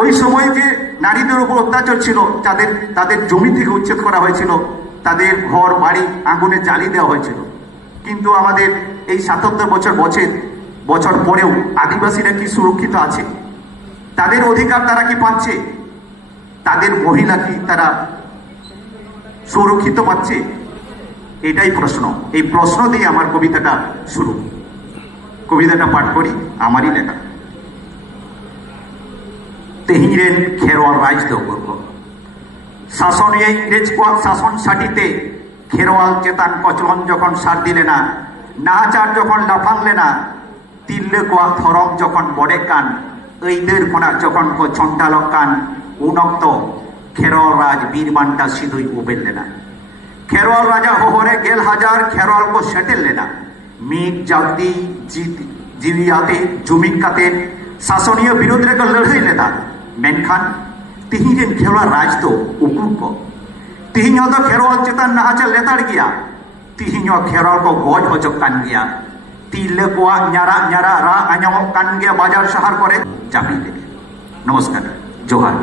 ওই সময় যে নারীদের উপর অত্যাচার ছিল, তাদের জমি থেকে উচ্ছেদ করা হয়েছিল, তাদের ঘর বাড়ি আগুনে জ্বালিয়ে দেওয়া হয়েছিল। কিন্তু আমাদের এই ৭৭ বছর পরেও আদিবাসীরা কি সুরক্ষিত আছে? তাদের অধিকার তারা কি পাচ্ছে? তাদের মহিলা কি তারা সুরক্ষিত পাচ্ছে? এটাই প্রশ্ন। এই প্রশ্ন দিয়ে আমার কবিতাটা শুরু। কবিতাটা পাঠ করি, আমারই লেখা। তেহিᱧ রেন খেরোয়াল রাজ ᱫᱚ ᱜᱚᱨᱵᱚ শাসনে ইংরেজ কোয়াক শাসন সাটিতে খেরোয়াল চেতান কচলন যখন সারদি লেনা, নাহাচার যখন লাফাং লেনা, তিল্লে কোয়াক ধরম যখন বড়ে কান, ᱟᱹᱭᱫᱟᱹᱨ ᱠᱷᱚᱱᱟᱜ যখন ᱠᱚ ᱪᱷᱚᱱᱴᱟᱞᱚᱜ ᱠᱟᱱ, ᱩᱱ ᱚᱠᱛᱚ খেরোয়াল রাজ বীর বান্টা সিধুই উবেল লেনা। খেরোয়াল রাজা হোহরে 1000 খেরোয়াল को सेटल लेना। मीट जाति जीवियाते जुमिन काते शासनीय विरोध रे लड़ाई लेदा। मेनखान तिहिñ रेन खेरवाल राज तो उकुर को तिहिñ हो तो खेरवाल चेतान नाहाचार लेताड़ गया। तिहिñ हो खेरवाल को गज हजक कान गया। तिरले कोआ ᱧᱟᱨᱟ ᱧᱟᱨᱟ रा आंजमोग कान गया बाजार शहर करे। चापी लेगे। नमस्कार, जोहार।